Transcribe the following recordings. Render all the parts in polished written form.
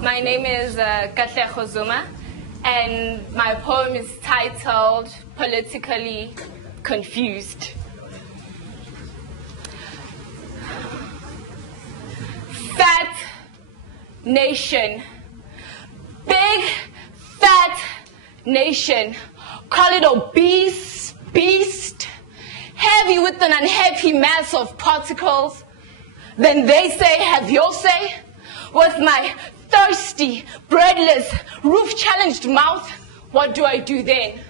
My name is Katlego Zuma, and my poem is titled Politically Confused. Fat nation, big fat nation, call it obese beast, heavy with an unhappy mass of particles. Then they say, have your say? With my thirsty, breadless, roof-challenged mouth, what do I do then?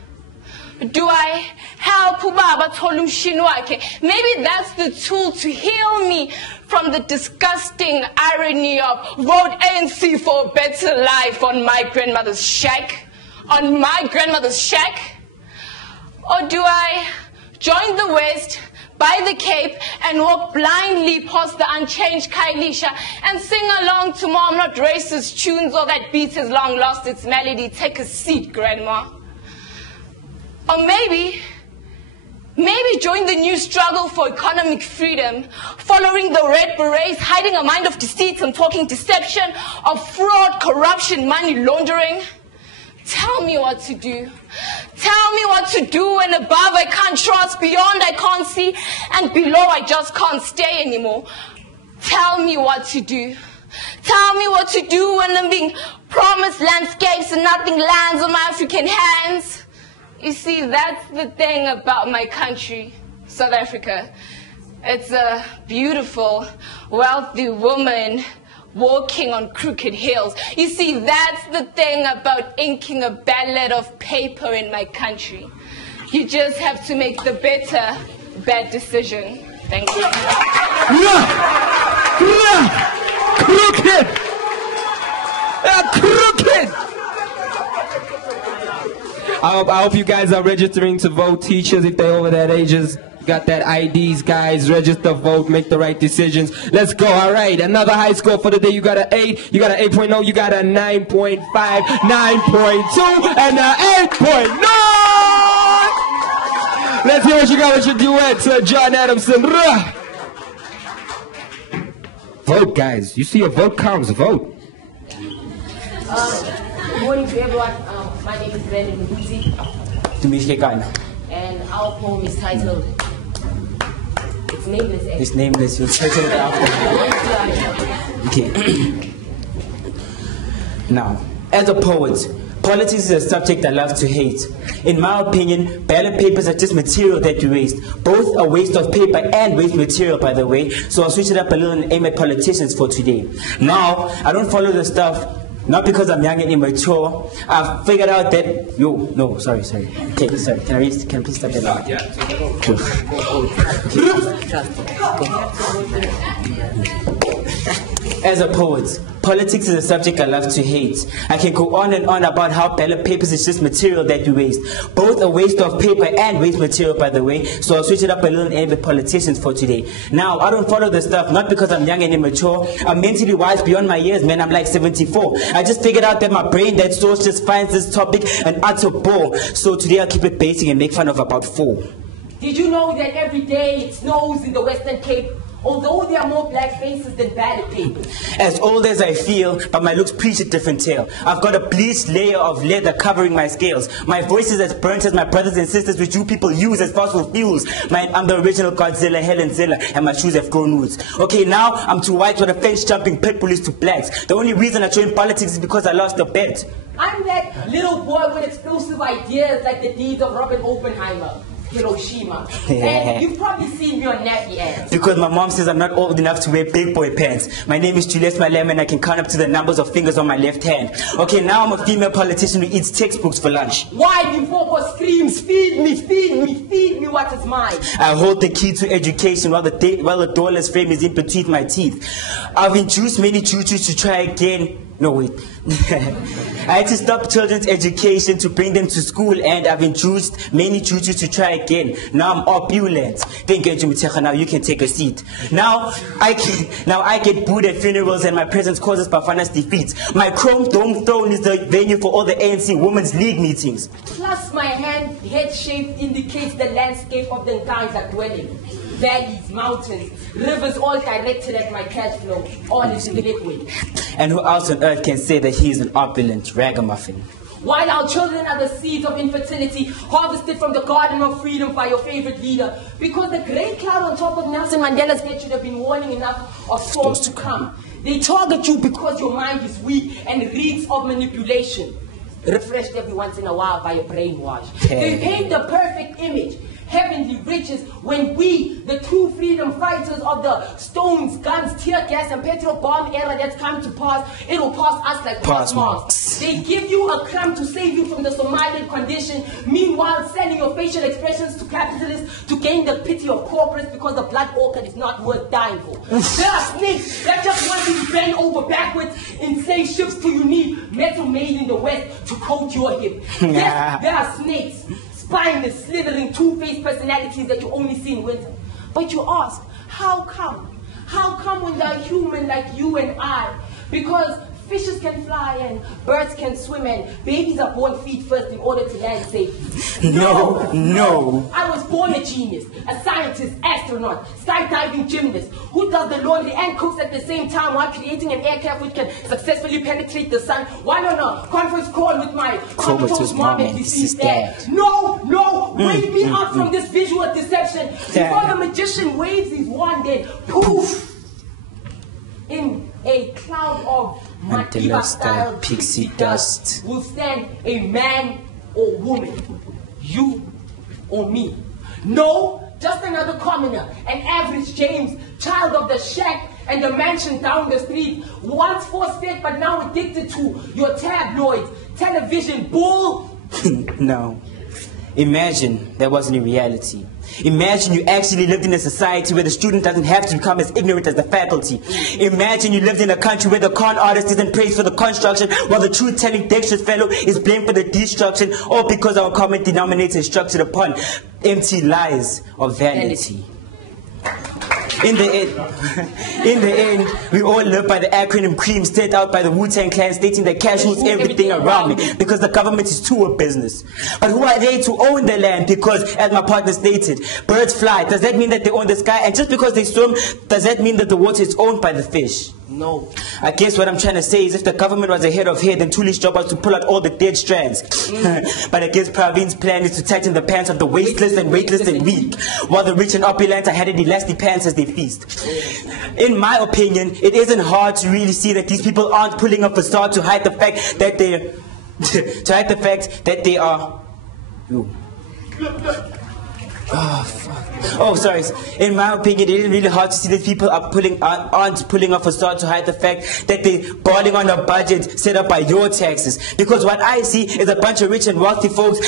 Do I help Ubaba Tolumshinu wake? Maybe that's the tool to heal me from the disgusting irony of vote ANC for a better life on my grandmother's shack. On my grandmother's shack? Or do I join the West, buy the Cape, and walk blindly past the unchanged Kailisha and sing along to Mom Not Racist tunes, or that beat has long lost its melody? Take a seat, Grandma. Or maybe join the new struggle for economic freedom, following the red berets, hiding a mind of deceit and talking deception, of fraud, corruption, money laundering. Tell me what to do. Tell me what to do when above I can't trust, beyond I can't see, and below I just can't stay anymore. Tell me what to do. Tell me what to do when I'm being promised landscapes and nothing lands on my African hands. You see, that's the thing about my country, South Africa. It's a beautiful, wealthy woman walking on crooked hills. You see, that's the thing about inking a ballad of paper in my country. You just have to make the better bad decision. Thank you. Crooked! Crooked! I hope you guys are registering to vote. Teachers, if they're over that ages, got that IDs, guys. Register, vote, make the right decisions. Let's go. All right, another high score for the day. You got an 8, you got an 8.0, you got a 9.5, 9.2, and an 8.9. Let's hear what you got with your duet, Sir John Adamson. Vote, guys. You see, a vote counts. Vote. Good morning to everyone. My name is Brandon Mbuzi, and our poem is titled It's Nameless. It's nameless. You'll title it after. Okay. Now, as a poet, politics is a subject I love to hate. In my opinion, ballot papers are just material that we waste. Both a waste of paper and waste material, by the way. So I'll switch it up a little and aim at politicians for today. Now, I don't follow the stuff. Not because I'm young and immature. I've figured out that sorry. Okay, sorry. Can I please stop that now? Yeah. As a poet, politics is a subject I love to hate. I can go on and on about how ballot papers is just material that we waste. Both a waste of paper and waste material, by the way. So I'll switch it up a little and aim at politicians for today. Now, I don't follow the stuff, not because I'm young and immature. I'm mentally wise beyond my years, man. I'm like 74. I just figured out that my brain, that source, just finds this topic an utter bore. So today I'll keep it basic and make fun of about 4. Did you know that every day it snows in the Western Cape? Although there are more black faces than ballot papers. As old as I feel, but my looks preach a different tale. I've got a bleached layer of leather covering my scales. My voice is as burnt as my brothers and sisters, which you people use as fossil fuels. I'm the original Godzilla, Helen Zilla, and my shoes have grown roots. Okay, now I'm too white for the fence-jumping pit bullies to blacks. The only reason I joined politics is because I lost a bet. I'm that little boy with explosive ideas like the deeds of Robert Oppenheimer. Hiroshima. And you've probably seen me on nappy ads. Because my mom says I'm not old enough to wear big boy pants. My name is Julius Malem and I can count up to the numbers of fingers on my left hand. Okay, now I'm a female politician who eats textbooks for lunch. Why Limpopo screams, feed me, feed me, feed me what is mine. I hold the key to education while the doorless frame is in between my teeth. I've induced many choo-choos to try again. No, wait. I had to stop children's education to bring them to school, and I've induced many choo-choos to try again. Now I'm opulent. Thank you, Jumitecha. Now you can take a seat. Now I get booed at funerals, and my presence causes Bafana's defeats. My chrome dome throne is the venue for all the ANC Women's League meetings. Plus my head shape indicates the landscape of the Nkanza dwelling. valleys, mountains, rivers all directed at my cash flow, all is in liquid. And who else on earth can say that he is an opulent ragamuffin? While our children are the seeds of infertility, harvested from the garden of freedom by your favorite leader. Because the great cloud on top of Nelson Mandela's head should have been warning enough of storms to come. They target you because your mind is weak and reeks of manipulation. Refreshed every once in a while by a brainwash. They paint the perfect image, heavenly riches, when we, the true freedom fighters of the stones, guns, tear gas, and petrol bomb era that's come to pass, it will pass us like pass marks. They give you a crumb to save you from the Somalian condition, meanwhile selling your facial expressions to capitalists to gain the pity of corporates because the blood orchid is not worth dying for. There are snakes that just want you to bend over backwards in slave ships till you need metal made in the West to coat your hip. Yes, there are snakes, spineless, slithering, two-faced personalities that you only see in winter. But you ask, how come? How come when they're human like you and I? Because fishes can fly and birds can swim and babies are born feet first in order to land safely. No. I was born a genius, a scientist, astronaut, skydiving gymnast, who does the laundry and cooks at the same time while creating an aircraft which can successfully penetrate the sun, while on a conference call with my comatose mom and deceased dad. No, wake me up from this visual deception before the magician waves his wand and poof, in a cloud of Mandela-style pixie dust will stand a man or woman, you or me. No, just another commoner, an average James, child of the shack and the mansion down the street, once forced-fed but now addicted to your tabloids, television, bull. No. Imagine that wasn't a reality. Imagine you actually lived in a society where the student doesn't have to become as ignorant as the faculty. Imagine you lived in a country where the con artist isn't praised for the construction while the truth-telling dexterous fellow is blamed for the destruction, all because our common denominator is structured upon empty lies of vanity. In the end, we all live by the acronym CREAM set out by the Wu-Tang Clan, stating that cash rules everything around me because the government is too a business. But who are they to own the land? Because, as my partner stated, birds fly. Does that mean that they own the sky? And just because they swim, does that mean that the water is owned by the fish? No. I guess what I'm trying to say is if the government was ahead of hair, then Thuli's job was to pull out all the dead strands. But I guess Praveen's plan is to tighten the pants of the wasteless and weightless and weak, while the rich and opulent are headed elastic pants as they feast. In my opinion, it isn't hard to really see that these people aren't pulling a facade to hide the fact that they are. Oh, sorry. In my opinion, it isn't really hard to see that people aren't pulling a facade to hide the fact that they're balling on a budget set up by your taxes. Because what I see is a bunch of rich and wealthy folks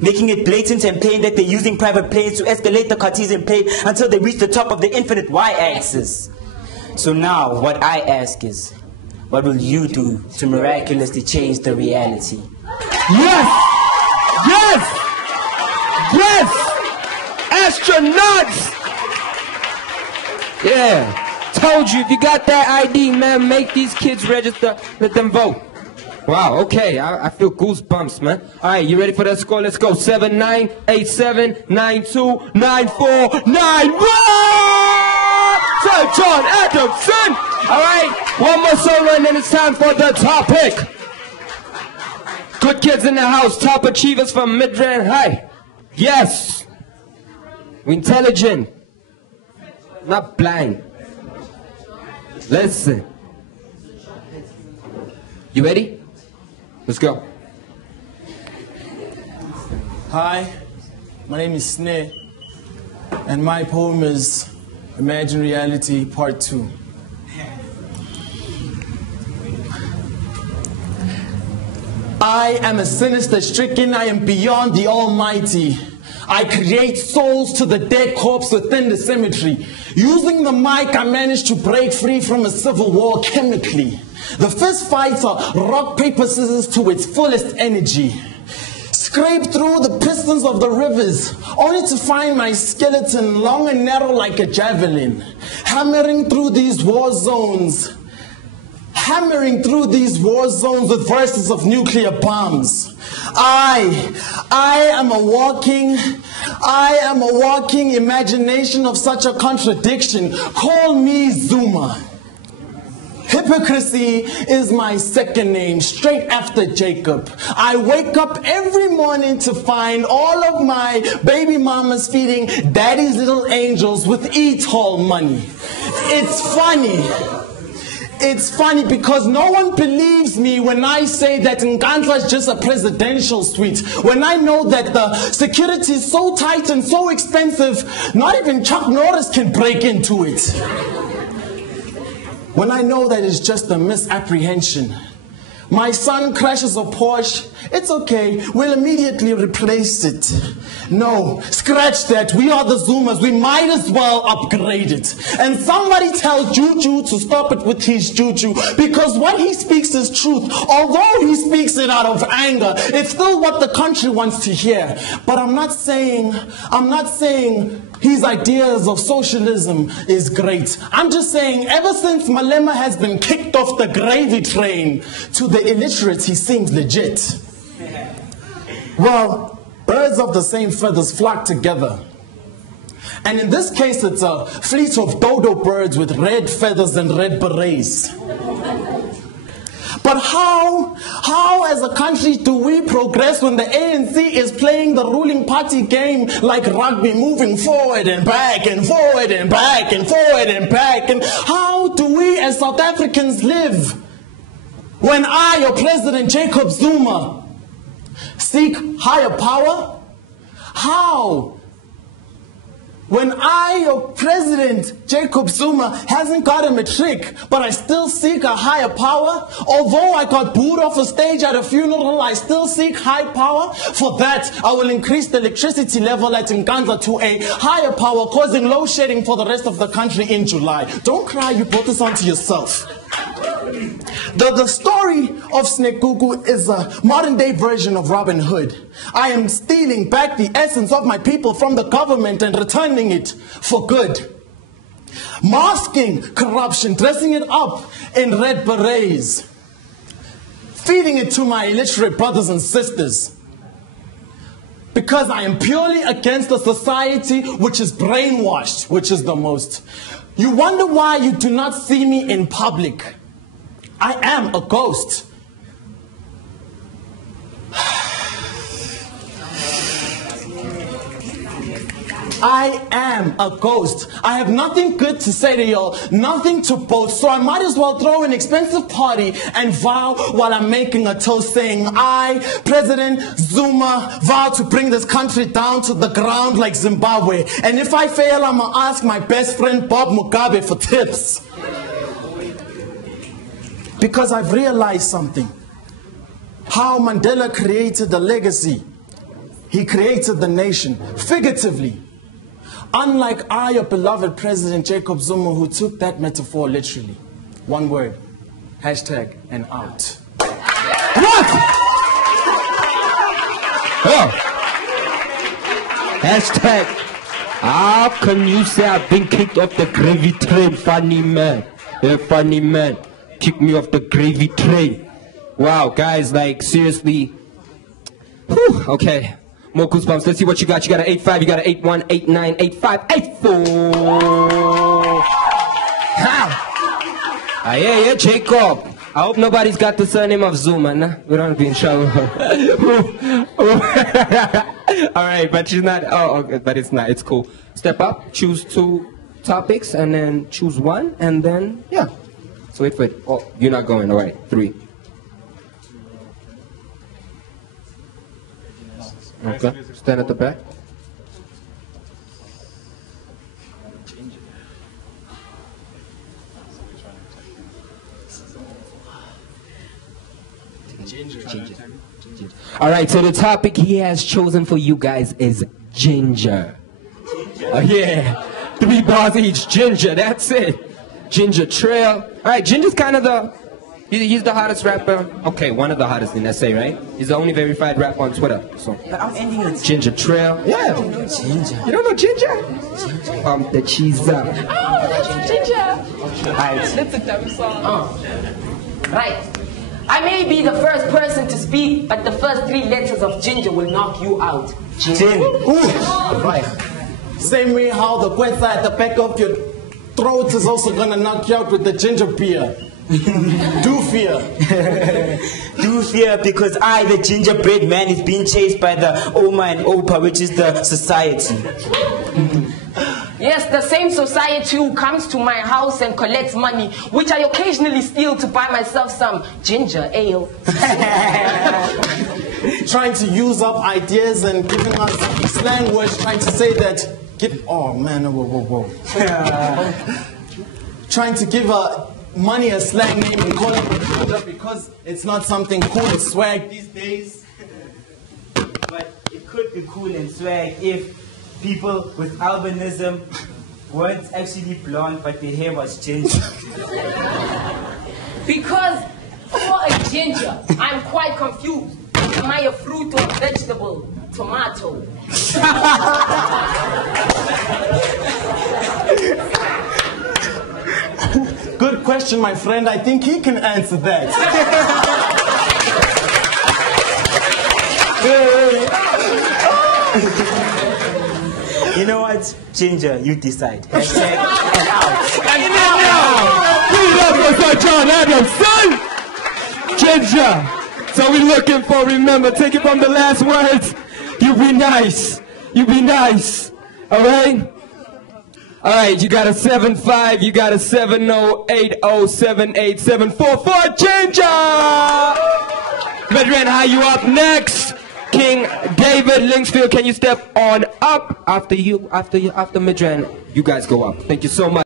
making it blatant and plain that they're using private planes to escalate the Cartesian plane until they reach the top of the infinite y-axis. So now, what I ask is, what will you do to miraculously change the reality? Yes! Astronauts! Yeah. Told you, if you got that ID, man, make these kids register, let them vote. Wow, okay, I feel goosebumps, man. All right, you ready for that score? Let's go. 7987929491. Sir John Adamson! All right, one more solo and then it's time for the topic. Good kids in the house, top achievers from Midrand High. Yes. We're intelligent, not blind. Listen. You ready? Let's go. Hi, my name is Sneh, and my poem is Imagine Reality Part 2. I am a sinister stricken, I am beyond the almighty. I create souls to the dead corpse within the cemetery. Using the mic, I managed to break free from a civil war chemically. The fist fights are rock, paper, scissors to its fullest energy. Scrape through the pistons of the rivers, only to find my skeleton long and narrow like a javelin. Hammering through these war zones with verses of nuclear bombs. I am a walking I am a walking imagination of such a contradiction. Call me Zuma. Hypocrisy is my second name, straight after Jacob. I wake up every morning to find all of my baby mamas feeding daddy's little angels with e-toll money. It's funny. It's funny because no one believes me when I say that Nkandla is just a presidential suite. When I know that the security is so tight and so expensive, not even Chuck Norris can break into it. When I know that it's just a misapprehension. My son crashes a Porsche, it's okay, we'll immediately replace it. No, scratch that, we are the Zumas, we might as well upgrade it. And somebody tell Juju to stop it with his juju, because what he speaks is truth. Although he speaks it out of anger, it's still what the country wants to hear. But I'm not saying his ideas of socialism is great. I'm just saying, ever since Malema has been kicked off the gravy train, to the illiterate, he seems legit. Well, birds of the same feathers flock together. And in this case, it's a fleet of dodo birds with red feathers and red berets. But how as a country do we progress when the ANC is playing the ruling party game like rugby, moving forward and back and forward and back and forward and back? And how do we as South Africans live when I, your President Jacob Zuma, seek higher power? How? When I, your President Jacob Zuma, hasn't got a matric, but I still seek a higher power? Although I got booed off a stage at a funeral, I still seek high power? For that, I will increase the electricity level at Nkandla to a higher power, causing load shedding for the rest of the country in July. Don't cry, you brought this onto yourself. The story of Snekuku is a modern day version of Robin Hood. I am stealing back the essence of my people from the government and returning it for good. Masking corruption, dressing it up in red berets, feeding it to my illiterate brothers and sisters. Because I am purely against a society which is brainwashed, which is the most. You wonder why you do not see me in public. I am a ghost. I am a ghost. I have nothing good to say to y'all, nothing to boast, so I might as well throw an expensive party and vow while I'm making a toast saying, I, President Zuma, vow to bring this country down to the ground like Zimbabwe. And if I fail, I'm gonna ask my best friend Bob Mugabe for tips. Because I've realized something. How Mandela created the legacy. He created the nation, figuratively. Unlike I, your beloved President Jacob Zuma, who took that metaphor literally. One word, hashtag and out. What? Oh. Hashtag, how can you say I've been kicked off the gravy train? Funny man. Yeah, funny man. Kick me off the gravy train. Wow, guys, like, seriously. Whew, okay. More goosebumps. Let's see what you got. You got an 8-5, you got an 8-1, 8-9, 8-5, 8-4. Ah, yeah, Jacob. I hope nobody's got the surname of Zuma, nah? We don't be in trouble. Alright, but she's not. Oh, okay, but it's not. It's cool. Step up, choose 2 topics, and then choose 1, and then, yeah. So wait for it. Oh, you're not going. All right, 3. Okay. Stand at the back. Ginger. All right. So the topic he has chosen for you guys is ginger. Oh yeah, 3 bars each. Ginger. That's it. Ginger Trail. All right, Ginger's kind of he's the hottest rapper. Okay, one of the hottest in SA, right? He's the only verified rapper on Twitter. So. But I'm ending it. Ginger Trail. Yeah. Ginger. You don't know Ginger? The cheese up. Oh, that's Ginger. Right. That's a dumb song. Right. I may be the first person to speak, but the first 3 letters of ginger will knock you out. Gin. Right. Same way how the quetza at the back of your throat is also gonna knock you out with the ginger beer. Do fear. Do fear because I, the gingerbread man, is being chased by the Oma and Opa, which is the society. Yes, the same society who comes to my house and collects money, which I occasionally steal to buy myself some ginger ale. Trying to use up ideas and giving us slang words, trying to say that, oh man, whoa. Trying to give money a slang name and call it ginger because it's not something cool and swag these days. But it could be cool and swag if people with albinism weren't actually blonde, but their hair was ginger. Because for a ginger, I'm quite confused. Am I a fruit or vegetable? Tomato. Good question, my friend. I think he can answer that. You know what? Ginger, you decide. Hashtag and out. Give it up for Sir John Adamson! Ginger! So we're looking for, remember, take it from the last words. You be nice. You be nice. Alright? Alright, you got a 7-5, you got a 7-0-8-0-7-8-7-4 Ginger! Madrid, how you up next? King David Linksfield, can you step on up after Madrid? You guys go up. Thank you so much.